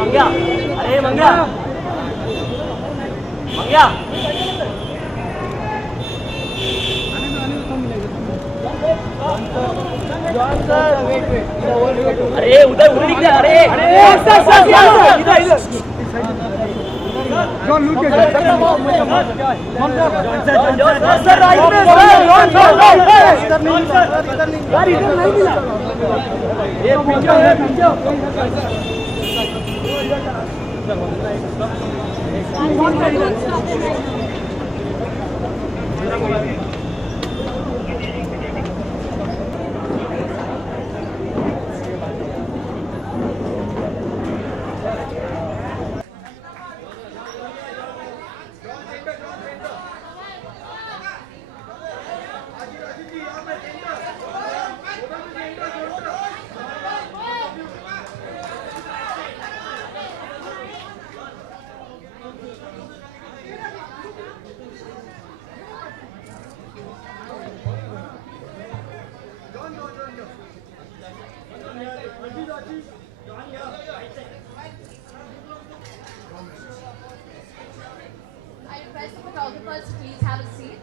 मंग्या अरे मंग्या मंग्या अरे उधर उधर दिख अरे I request the photographers to please have a seat.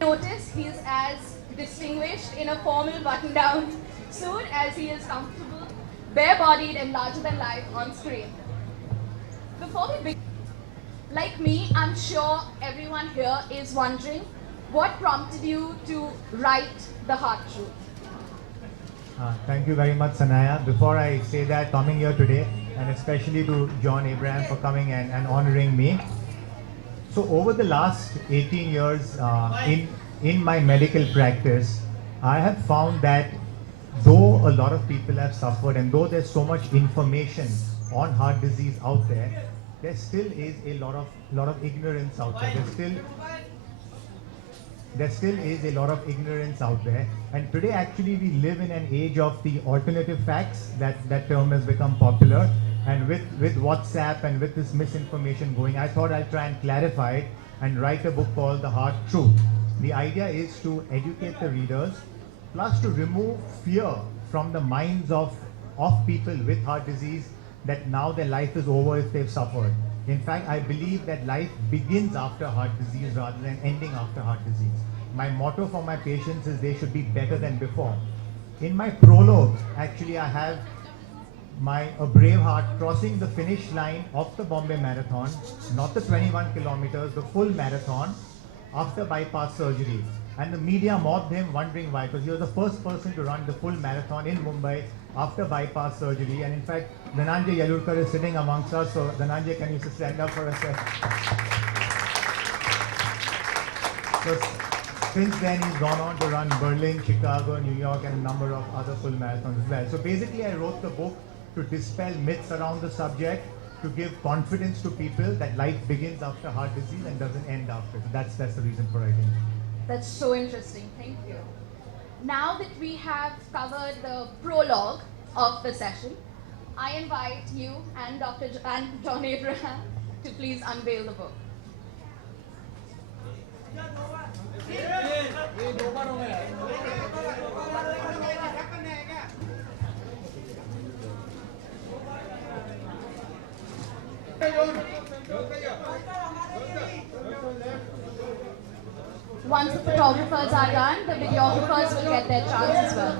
Notice he is as distinguished in a formal button-down suit as he is comfortable, bare-bodied and larger than life on screen. Before we begin, like me, I'm sure everyone here is wondering what prompted you to write The Hard Truth. Thank you very much, Sanaya. Before I say that, coming here today, and especially to John Abraham for coming and honoring me. So over the last 18 years in my medical practice, I have found that though a lot of people have suffered and though there's so much information on heart disease out there still is a lot of ignorance out there. There still is a lot of ignorance out there, and today actually we live in an age of the alternative facts. That term has become popular, and with WhatsApp and with this misinformation going, I thought I'll try and clarify it and write a book called The Hard Truth. The idea is to educate the readers, plus to remove fear from the minds of people with heart disease that now their life is over if they've suffered. In fact, I believe that life begins after heart disease rather than ending after heart disease. My motto for my patients is they should be better than before. In my prologue, actually I have a brave heart crossing the finish line of the Bombay Marathon, not the 21 kilometers, the full marathon, after bypass surgery. And the media mobbed him, wondering why, because he was the first person to run the full marathon in Mumbai after bypass surgery. And in fact, Dhananjay Yalurkar is sitting amongst us, so Dhananjay, can you just stand up for a sec? So since then, he's gone on to run Berlin, Chicago, New York, and a number of other full marathons as well. So basically, I wrote the book to dispel myths around the subject, to give confidence to people that life begins after heart disease and doesn't end after. So that's the reason for writing it. That's so interesting. Thank you. Now that we have covered the prologue of the session, I invite you and John Abraham to please unveil the book. Once the photographers are done, the videographers will get their chance as well.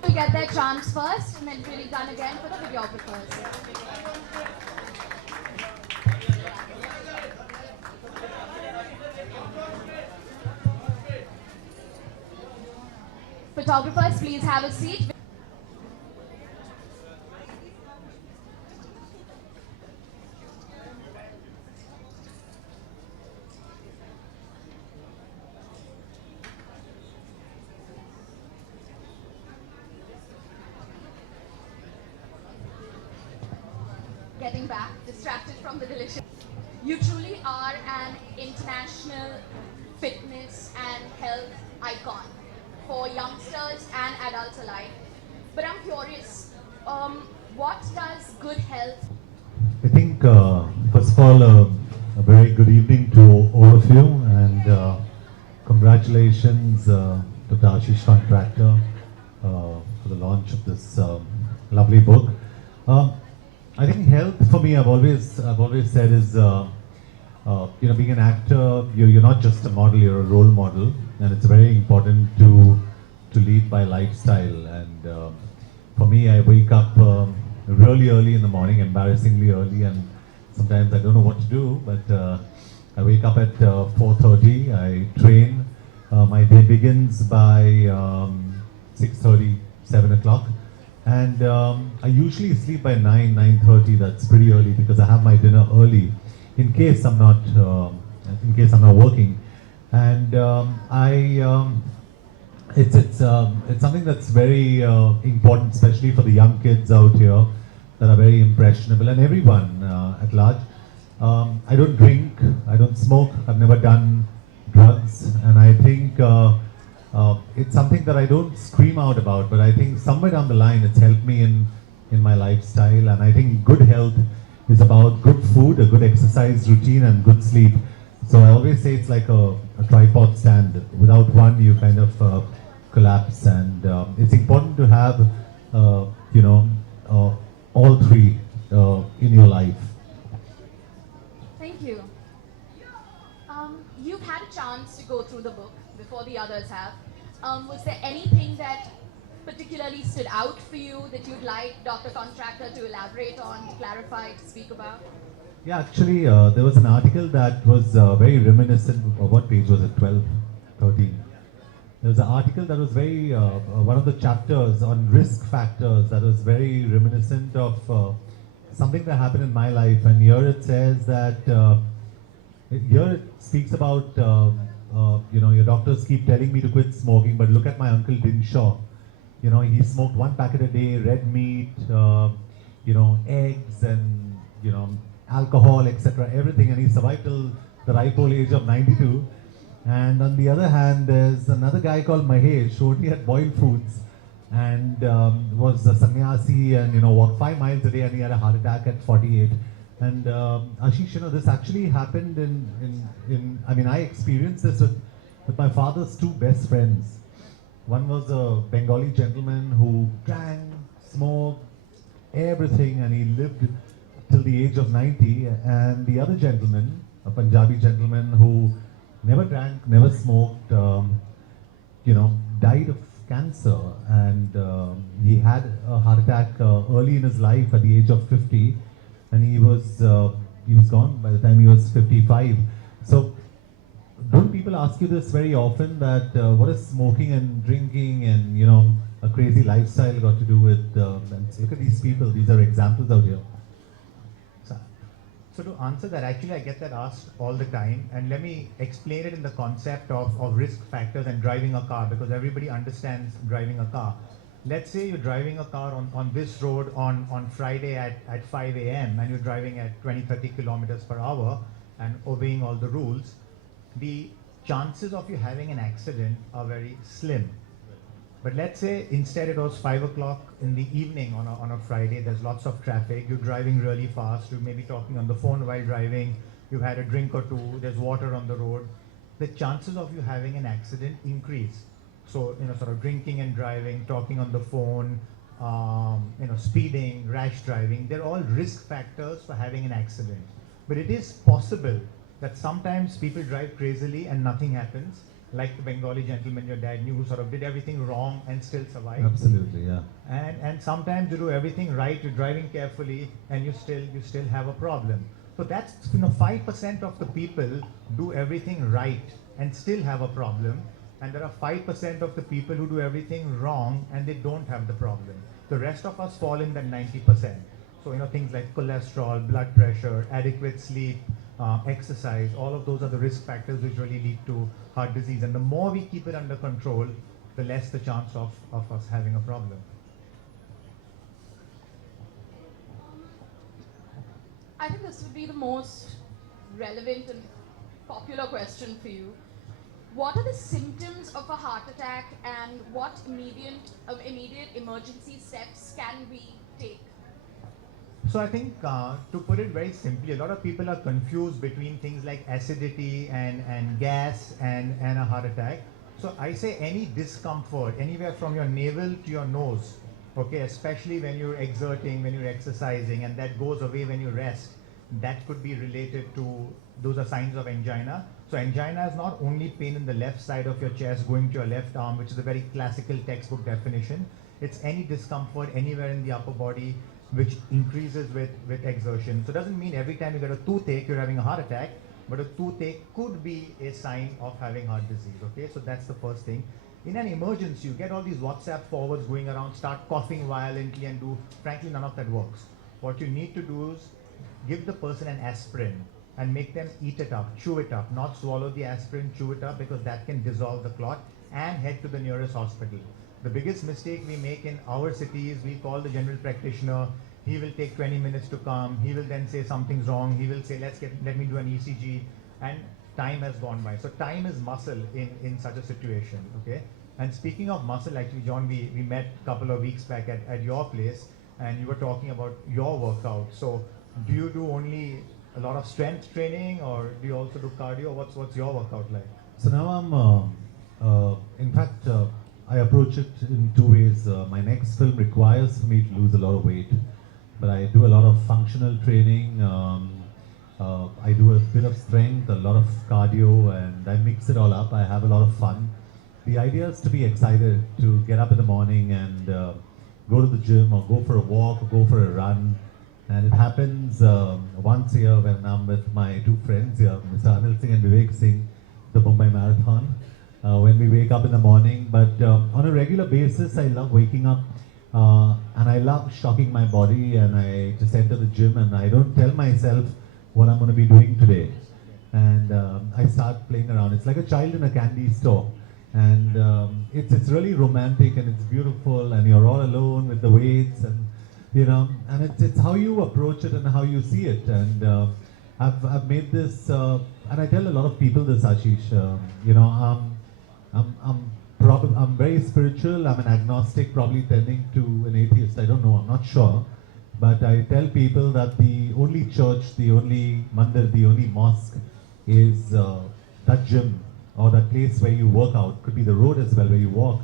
Will get their chance first, and then it will be done again for the videographers. Photographers, please have a seat. getting back, distracted from the delicious. You truly are an international fitness and health icon for youngsters and adults alike. But I'm curious, what does good health? I think, first of all, a very good evening to all of you, and congratulations to Aashish Contractor for the launch of this lovely book. I think health for me, I've always said is, being an actor, you're not just a model, you're a role model, and it's very important to lead by lifestyle. And for me, I wake up really early in the morning, embarrassingly early, and sometimes I don't know what to do, but I wake up at 4:30, I train, my day begins by 6:30, 7 o'clock, and I usually sleep by 9:30. That's pretty early because I have my dinner early in case I'm not working. And it's something that's very important, especially for the young kids out here that are very impressionable, and everyone at large. I don't drink, I don't smoke, I've never done drugs, and I think it's something that I don't scream out about, but I think somewhere down the line it's helped me in my lifestyle. And I think good health is about good food, a good exercise routine, and good sleep. So I always say it's like a tripod stand. Without one, you kind of collapse, and it's important to have all three in your life. Thank you. You've had a chance to go through the book before the others have. Was there anything that particularly stood out for you that you'd like Dr. Contractor to elaborate on, to clarify, to speak about? Yeah, actually, there was an article that was very reminiscent of what page was it? 12, 13. There was an article that was very, one of the chapters on risk factors that was very reminiscent of something that happened in my life. And here it says that, here it speaks about, your doctors keep telling me to quit smoking, but look at my uncle Dinshaw. He smoked 1 packet a day, red meat, eggs and, alcohol, etc., everything. And he survived till the ripe old age of 92. And on the other hand, there's another guy called Mahesh who only had boiled foods and was a sannyasi and walked 5 miles a day, and he had a heart attack at 48. And Aashish, this actually happened I experienced this with my father's 2 best friends. One was a Bengali gentleman who drank, smoked, everything, and he lived till the age of 90. And the other gentleman, a Punjabi gentleman who never drank, never smoked, died of cancer, and he had a heart attack early in his life at the age of 50, and he was gone by the time he was 55. So don't people ask you this very often, that what is smoking and drinking and a crazy lifestyle got to do with and look at these people, these are examples out here. So to answer that, actually I get that asked all the time, and let me explain it in the concept of risk factors and driving a car, because everybody understands driving a car. Let's say you're driving a car on this road on Friday at 5 a.m. and you're driving at 20-30 kilometers per hour and obeying all the rules. The chances of you having an accident are very slim. But let's say instead it was 5 o'clock in the evening on a Friday, there's lots of traffic, you're driving really fast, you may be talking on the phone while driving, you've had a drink or two, there's water on the road. The chances of you having an accident increase. So, sort of drinking and driving, talking on the phone, speeding, rash driving, they're all risk factors for having an accident. But it is possible that sometimes people drive crazily and nothing happens, like the Bengali gentleman your dad knew, who sort of did everything wrong and still survived. Absolutely, yeah. And sometimes you do everything right, you're driving carefully, and you still have a problem. So that's 5% of the people do everything right and still have a problem, and there are 5% of the people who do everything wrong and they don't have the problem. The rest of us fall in that 90%. So things like cholesterol, blood pressure, adequate sleep, exercise, all of those are the risk factors which really lead to heart disease. And the more we keep it under control, the less the chance of us having a problem. I think this would be the most relevant and popular question for you. What are the symptoms of a heart attack, and what immediate emergency steps can we take? So I think to put it very simply, a lot of people are confused between things like acidity and gas and a heart attack. So I say any discomfort, anywhere from your navel to your nose, okay, especially when you're exerting, when you're exercising, and that goes away when you rest, that could be related to, those are signs of angina. So angina is not only pain in the left side of your chest going to your left arm, which is a very classical textbook definition. It's any discomfort anywhere in the upper body which increases with exertion. So it doesn't mean every time you get a toothache, you're having a heart attack, but a toothache could be a sign of having heart disease, okay? So that's the first thing. In an emergency, you get all these WhatsApp forwards going around, start coughing violently and frankly, none of that works. What you need to do is give the person an aspirin and make them eat it up, chew it up, not swallow the aspirin, chew it up, because that can dissolve the clot, and head to the nearest hospital. The biggest mistake we make in our city is we call the general practitioner, he will take 20 minutes to come, he will then say something's wrong, he will say let me do an ECG, and time has gone by. So time is muscle in such a situation, okay? And speaking of muscle, actually John, we met a couple of weeks back at your place, and you were talking about your workout. So do you do only a lot of strength training, or do you also do cardio? What's your workout like? So now in fact, I approach it in two ways. My next film requires for me to lose a lot of weight, but I do a lot of functional training. I do a bit of strength, a lot of cardio, and I mix it all up. I have a lot of fun. The idea is to be excited, to get up in the morning and go to the gym or go for a walk or go for a run. And it happens once a year when I'm with my two friends here, Mr. Anil Singh and Vivek Singh, the Mumbai Marathon, when we wake up in the morning. But on a regular basis, I love waking up and I love shocking my body, and I just enter the gym and I don't tell myself what I'm going to be doing today. And I start playing around. It's like a child in a candy store. And it's really romantic and it's beautiful, and you're all alone with the weights, and you know, and it's how you approach it and how you see it. And I've made this, and I tell a lot of people this, Aashish. You know, I'm very spiritual. I'm an agnostic, probably tending to an atheist. I don't know. I'm not sure. But I tell people that the only church, the only mandir, the only mosque is that gym or that place where you work out. Could be the road as well where you walk.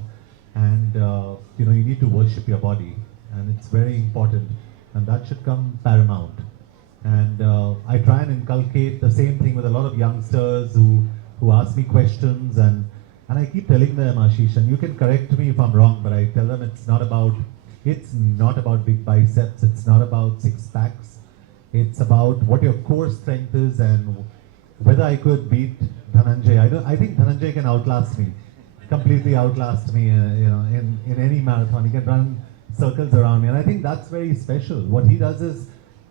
And you know, you need to worship your body. And it's very important, and that should come paramount. And I try and inculcate the same thing with a lot of youngsters who ask me questions, and I keep telling them, Aashish, and you can correct me if I'm wrong, but I tell them it's not about big biceps, it's not about six packs, it's about what your core strength is and whether I could beat Dhananjay. I think Dhananjay can outlast me, completely outlast me, you know, in any marathon. He can run circles around me, and I think that's very special. What he does is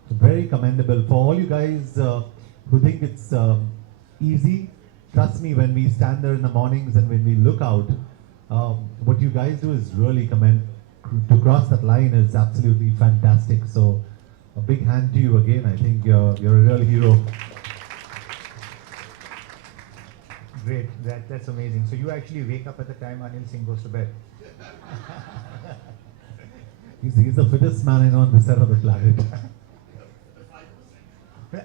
very commendable. For all you guys who think it's easy, trust me, when we stand there in the mornings and when we look out, what you guys do is really commend. To cross that line is absolutely fantastic. So a big hand to you again. I think you're a real hero. Great, that's amazing. So you actually wake up at the time Anil Singh goes to bed. He's the fittest man I know on this side of the planet.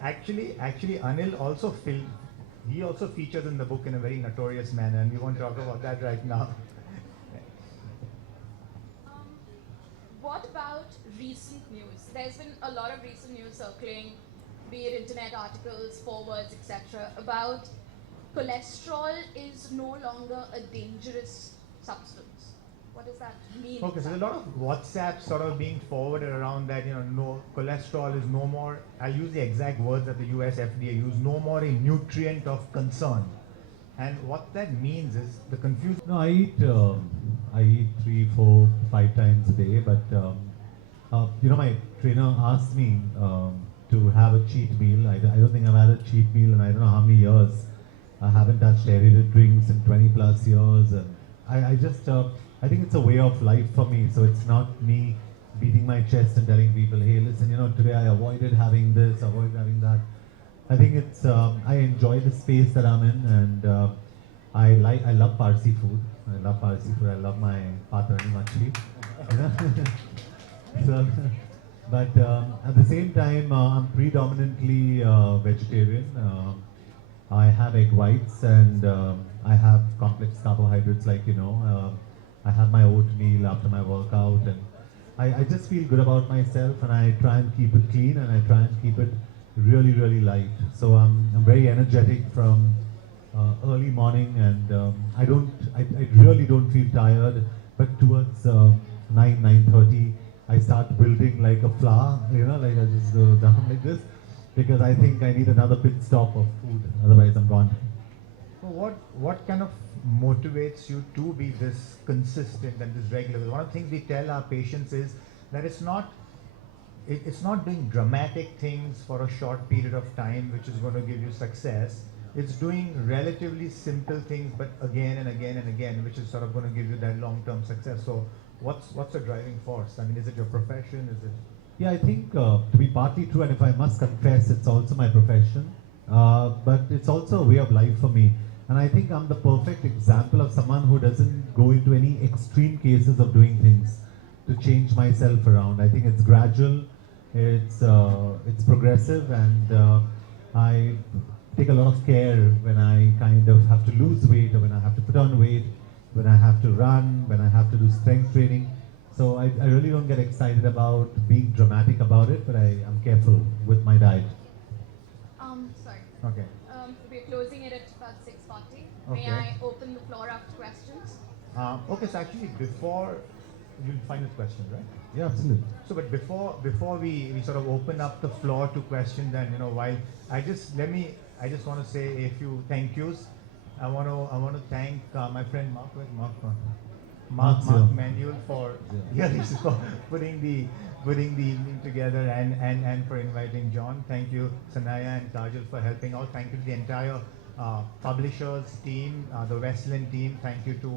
Actually, Anil also he also features in the book in a very notorious manner, and we won't talk about that right now. What about recent news? There's been a lot of recent news circling, be it internet articles, forwards, etc., about cholesterol is no longer a dangerous substance. What does that mean? Okay, so there's a lot of WhatsApp sort of being forwarded around that, you know, no, cholesterol is no more, I'll use the exact words that the US FDA used, no more a nutrient of concern. And what that means is the confusion. No, I eat 3, 4, 5 times a day, but you know, my trainer asked me to have a cheat meal. I don't think I've had a cheat meal in I don't know how many years. I haven't touched aerated drinks in 20 plus years, and I just I think it's a way of life for me. So it's not me beating my chest and telling people, hey, listen, today I avoided having this, avoided having that. I think it's, I enjoy the space that I'm in, and I love Parsi food. I love Parsi food. I love my patrani machli. So, but at the same time, I'm predominantly vegetarian. I have egg whites, and I have complex carbohydrates I have my oatmeal after my workout, and I just feel good about myself, and I try and keep it clean, and I try and keep it really, really light. So I'm very energetic from early morning, and I really don't feel tired, but towards 9:30, I start building like a flower, like I just go down like this, because I think I need another pit stop of food, otherwise I'm gone. So what kind of motivates you to be this consistent and this regular? One of the things we tell our patients is that it's not doing dramatic things for a short period of time which is going to give you success. It's doing relatively simple things, but again and again and again, which is sort of going to give you that long-term success. So what's the driving force? I mean, is it your profession? Is it? Yeah, I think to be partly true, and if I must confess, it's also my profession, but it's also a way of life for me. And I think I'm the perfect example of someone who doesn't go into any extreme cases of doing things to change myself around. I think it's gradual, it's progressive, and I take a lot of care when I kind of have to lose weight, or when I have to put on weight, when I have to run, when I have to do strength training. So I really don't get excited about being dramatic about it, but I'm careful with my diet. Sorry. Okay. We're closing it at about 6:40. Okay. May I open the floor up to questions? Okay, so actually before you'll find this question, right? Yeah, absolutely. So, but before we sort of open up the floor to questions, and while I just want to say a few thank yous. I want to thank my friend Mark. Where's Mark? Mark Manuel for for putting the evening together, and for inviting John. Thank you, Sanaya and Kajal, for helping out. Thank you to the entire publishers team, the Westland team. Thank you to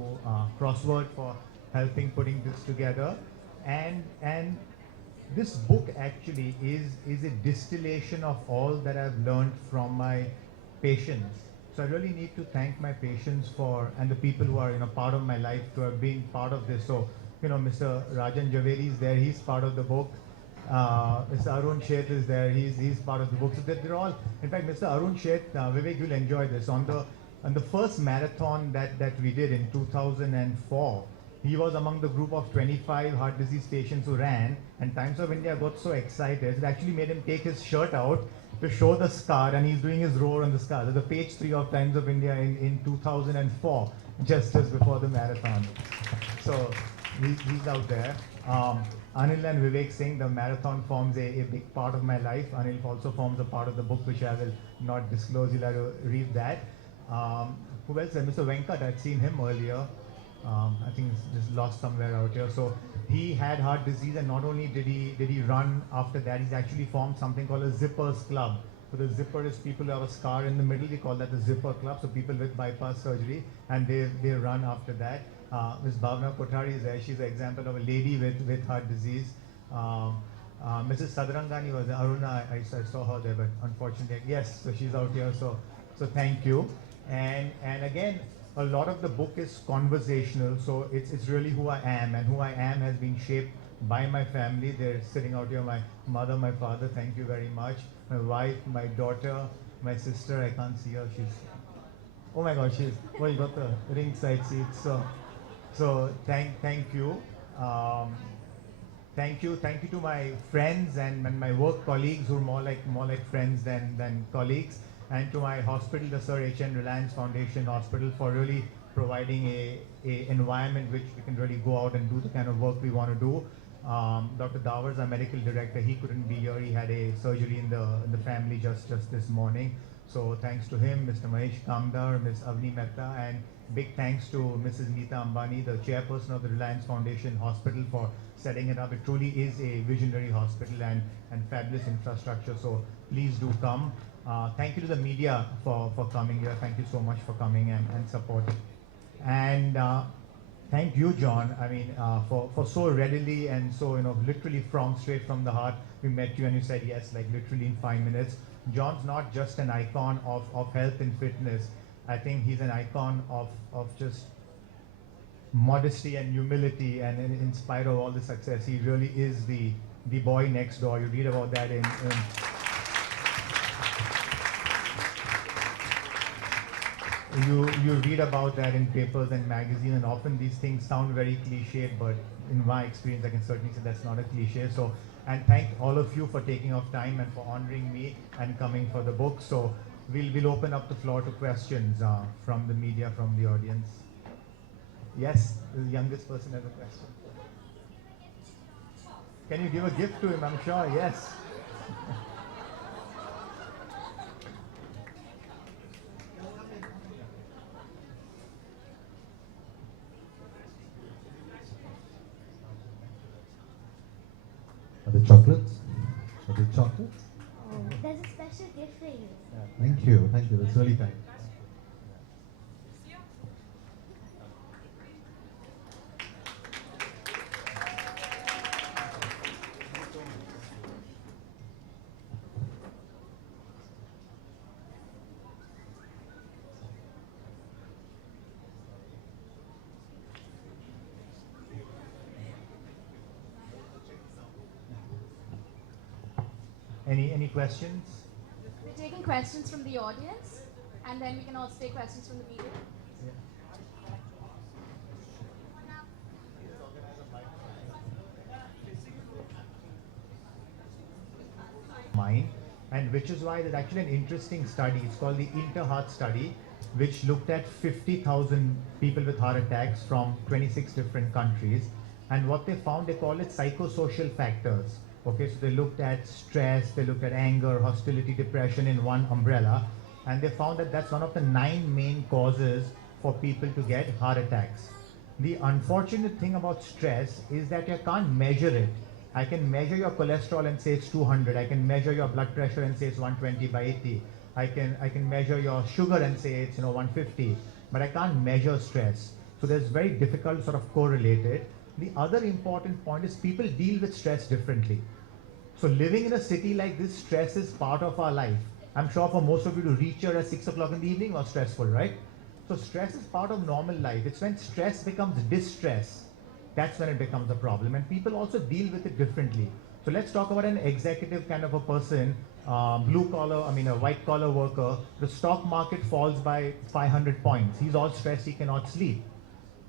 Crossword for helping putting this together, and this book actually is a distillation of all that I've learned from my patients. So I really need to thank my patients and the people who are part of my life to have been part of this. So Mr. Rajan Javeri is there; he's part of the book. Mr. Arun Sheth is there; he's part of the book. So they're all. In fact, Mr. Arun Sheth, Vivek, you'll enjoy this. On the first marathon that we did in 2004. He was among the group of 25 heart disease patients who ran, and Times of India got so excited, it actually made him take his shirt out to show the scar, and he's doing his roar on the scar. There's a page 3 of Times of India in 2004, just before the marathon. So he's out there. Anil and Vivek Singh, the marathon forms a big part of my life. Anil also forms a part of the book, which I will not disclose. You'll have to read that. Who else? Mr. Venkat, I'd seen him earlier. I think he's lost somewhere out here. So he had heart disease, and not only did he run after that, he's actually formed something called a Zippers Club. So the zipper is people who have a scar in the middle. We call that the Zipper Club. So people with bypass surgery, and they run after that. Ms. Bhavna Kothari is there. She's an example of a lady with heart disease. Mrs. Sadarangani was there. Aruna, I saw her there, but unfortunately, yes. So she's out here. So thank you. And again, a lot of the book is conversational, so it's really who I am, and who I am has been shaped by my family. They're sitting out here, my mother, my father, thank you very much, my wife, my daughter, my sister, I can't see her, oh my god, you got the ringside seats, so thank you. Thank you to my friends and my work colleagues who are more like friends than colleagues. And to my hospital, the Sir H.N. Reliance Foundation Hospital, for really providing a environment which we can really go out and do the kind of work we want to do. Dr. Dawar, our medical director, he couldn't be here. He had a surgery in the family just this morning. So thanks to him, Mr. Mahesh Kamdar, Ms. Avni Mehta, and big thanks to Mrs. Neeta Ambani, the chairperson of the Reliance Foundation Hospital, for setting it up. It truly is a visionary hospital and fabulous infrastructure. So please do come. Thank you to the media for coming here. Thank you so much for coming and supporting. And Thank you, John. I mean, for so readily and so, literally from straight from the heart, we met you and you said yes, like literally in 5 minutes. John's not just an icon of health and fitness. I think he's an icon of just modesty and humility, and in spite of all the success, he really is the boy next door. You read about that in you read about that in papers and magazines, and often these things sound very cliched, but in my experience, I can certainly say that's not a cliche. So, and thank all of you for taking off time and for honoring me and coming for the book. So, we'll open up the floor to questions from the media, from the audience. Yes, the youngest person has a question. Can you give a gift to him? I'm sure. Yes. Are they chocolates? Are they chocolates? Oh, there's a special gift for you. Yeah, thank you. Thank you. That's really kind. Any questions? We're taking questions from the audience, and then we can also take questions from the media. Mind, and which is why there's actually an interesting study. It's called the Interheart study, which looked at 50,000 people with heart attacks from 26 different countries. And what they found, they call it psychosocial factors. Okay, so they looked at stress, they looked at anger, hostility, depression in one umbrella, and they found that that's one of the 9 main causes for people to get heart attacks. The unfortunate thing about stress is that you can't measure it. I can measure your cholesterol and say it's 200. I can measure your blood pressure and say it's 120 by 80. I can measure your sugar and say it's 150, but I can't measure stress. So there's very difficult to sort of correlate it. The other important point is people deal with stress differently. So living in a city like this, stress is part of our life. I'm sure for most of you to reach here at 6 o'clock in the evening was stressful, right? So stress is part of normal life. It's when stress becomes distress, that's when it becomes a problem. And people also deal with it differently. So let's talk about an executive kind of a person, a white collar worker. The stock market falls by 500 points. He's all stressed, he cannot sleep.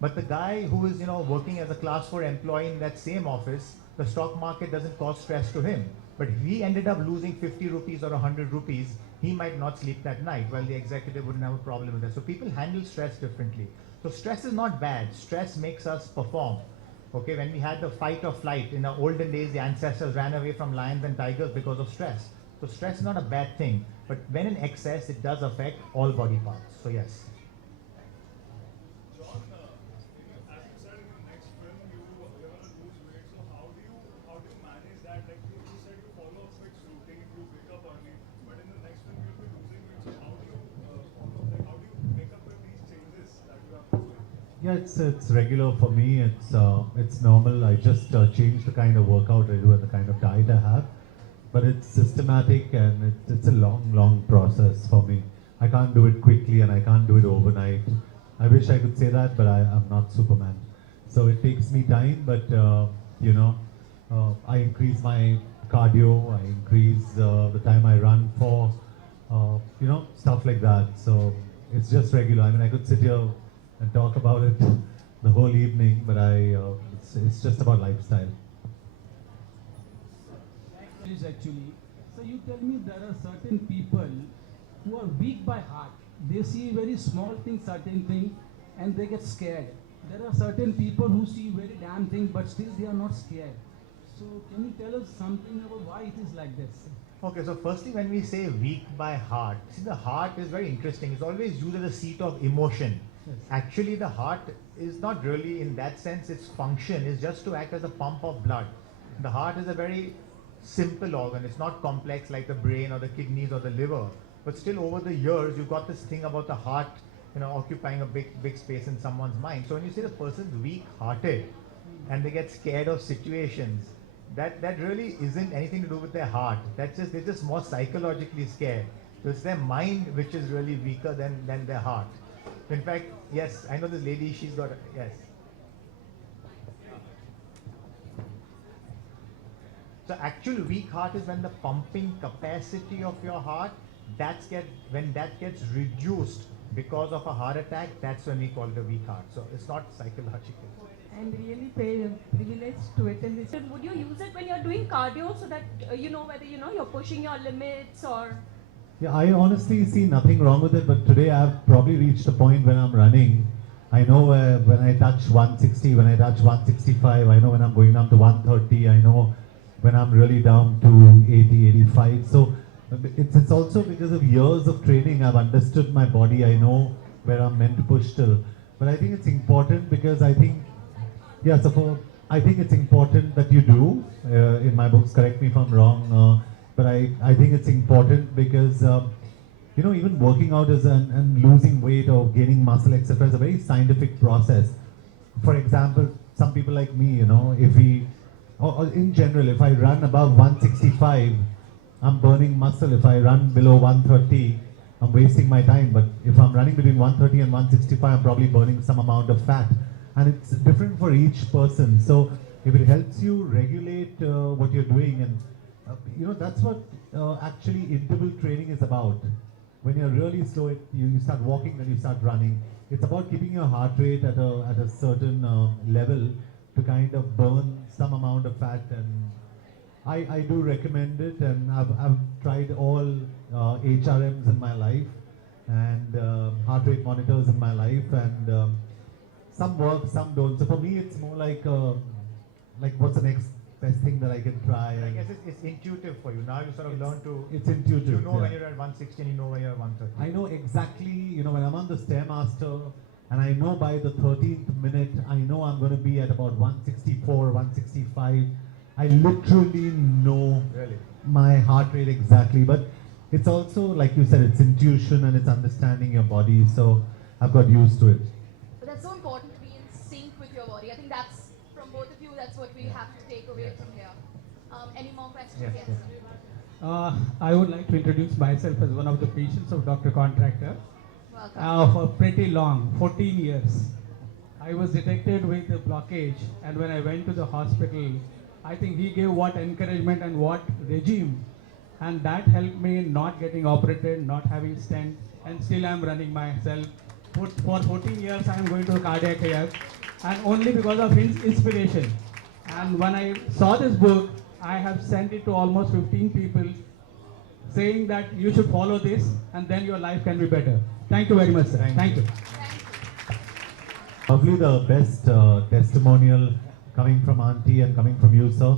But the guy who is, working as a class 4 employee in that same office, the stock market doesn't cause stress to him. But if he ended up losing 50 rupees or 100 rupees, he might not sleep that night, while the executive wouldn't have a problem with that. So people handle stress differently. So stress is not bad. Stress makes us perform. Okay, when we had the fight or flight, in the olden days, the ancestors ran away from lions and tigers because of stress. So stress is not a bad thing. But when in excess, it does affect all body parts. So yes. Yeah, it's regular for me. It's normal. I just change the kind of workout I do and the kind of diet I have. But it's systematic and it's a long process for me. I can't do it quickly and I can't do it overnight. I wish I could say that, but I'm not Superman. So it takes me time, but I increase my cardio. I increase the time I run for, stuff like that. So it's just regular. I mean, I could sit here and talk about it the whole evening, but it's just about lifestyle. Actually, so you tell me there are certain people who are weak by heart. They see very small thing, certain thing, and they get scared. There are certain people who see very damn thing, but still they are not scared. So can you tell us something about why it is like this? Okay, so firstly, when we say weak by heart, see, the heart is very interesting. It's always used as a seat of emotion. Yes. Actually, the heart is not really, in that sense, its function is just to act as a pump of blood. The heart is a very simple organ. It's not complex like the brain or the kidneys or the liver. But still, over the years, you've got this thing about the heart occupying a big space in someone's mind. So when you say the person's weak-hearted and they get scared of situations, that really isn't anything to do with their heart. They're just more psychologically scared. So it's their mind which is really weaker than their heart. In fact, yes, I know this lady, she's got yes. So actual weak heart is when the pumping capacity of your heart, when that gets reduced because of a heart attack, that's when we call it a weak heart. So it's not psychological. I'm really privileged to attend this. Would you use it when you're doing cardio so that you know whether you're pushing your limits or? Yeah, I honestly see nothing wrong with it, but today I've probably reached a point when I'm running. I know when I touch 160, when I touch 165, I know when I'm going down to 130, I know when I'm really down to 80, 85. So it's also because of years of training, I've understood my body, I know where I'm meant to push till. But I think it's important because I think, I think it's important that you do, in my books, correct me if I'm wrong, but I think it's important because, even working out and losing weight or gaining muscle, etc. is a very scientific process. For example, some people like me, or in general, if I run above 165, I'm burning muscle. If I run below 130, I'm wasting my time. But if I'm running between 130 and 165, I'm probably burning some amount of fat. And it's different for each person. So if it helps you regulate what you're doing, and that's what actually interval training is about. When you're really slow, you start walking, then you start running. It's about keeping your heart rate at a certain level to kind of burn some amount of fat. And I do recommend it, and I've tried all HRMs in my life and heart rate monitors in my life, and some work, some don't. So for me, it's more like what's the next best thing that I can try. I guess it's intuitive for you. Now you sort of learn to. It's intuitive. You know when you're at 160, you know when you're at 130. I know exactly. When I'm on the Stairmaster, and I know by the 13th minute, I know I'm going to be at about 164, 165. I literally know my heart rate exactly. But it's also, like you said, it's intuition and it's understanding your body. So I've got used to it. But that's so important to be in sync with your body. I think that's, from both of you, that's what we have to take away from here. Any more questions? Yes. I would like to introduce myself as one of the patients of Dr. Contractor. Welcome. For pretty long, 14 years. I was detected with a blockage, and when I went to the hospital, I think he gave what encouragement and what regime, and that helped me in not getting operated, not having stent, and still I'm running myself. For 14 years I am going to cardiac care, and only because of his inspiration. And when I saw this book, I have sent it to almost 15 people, saying that you should follow this, and then your life can be better. Thank you very much, sir. Thank you. Probably the best testimonial coming from Auntie and coming from you, sir.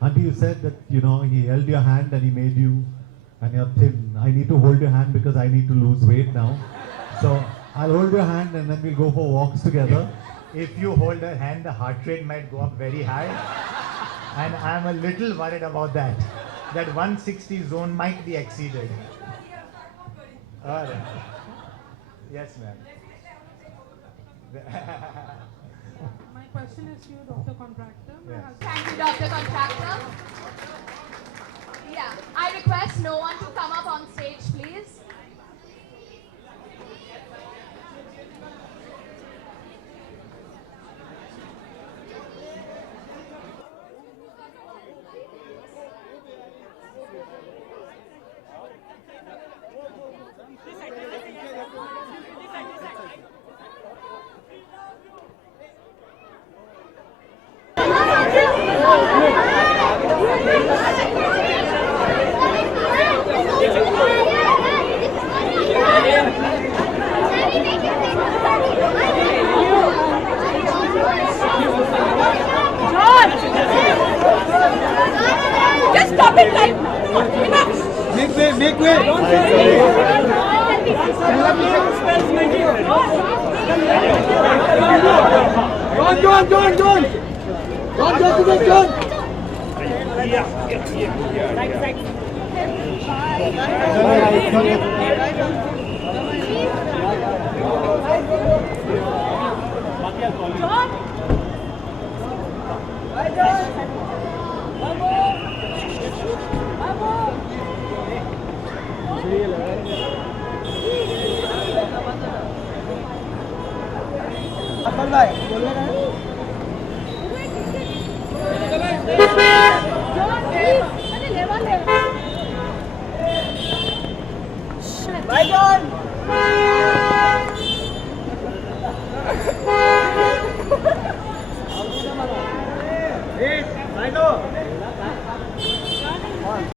Auntie, you said that, he held your hand and he made you, and you're thin. I need to hold your hand because I need to lose weight now. So I'll hold your hand and then we'll go for walks together. If you hold her hand, the heart rate might go up very high. And I'm a little worried about that. That 160 zone might be exceeded. All right. Yes, ma'am. My question is to you, Dr. Contractor. Yes. Thank you, Dr. Contractor. Yeah, I request no one to come up on stage, please. Just stop it, like, enough. Make way, make way. John. Bye, John.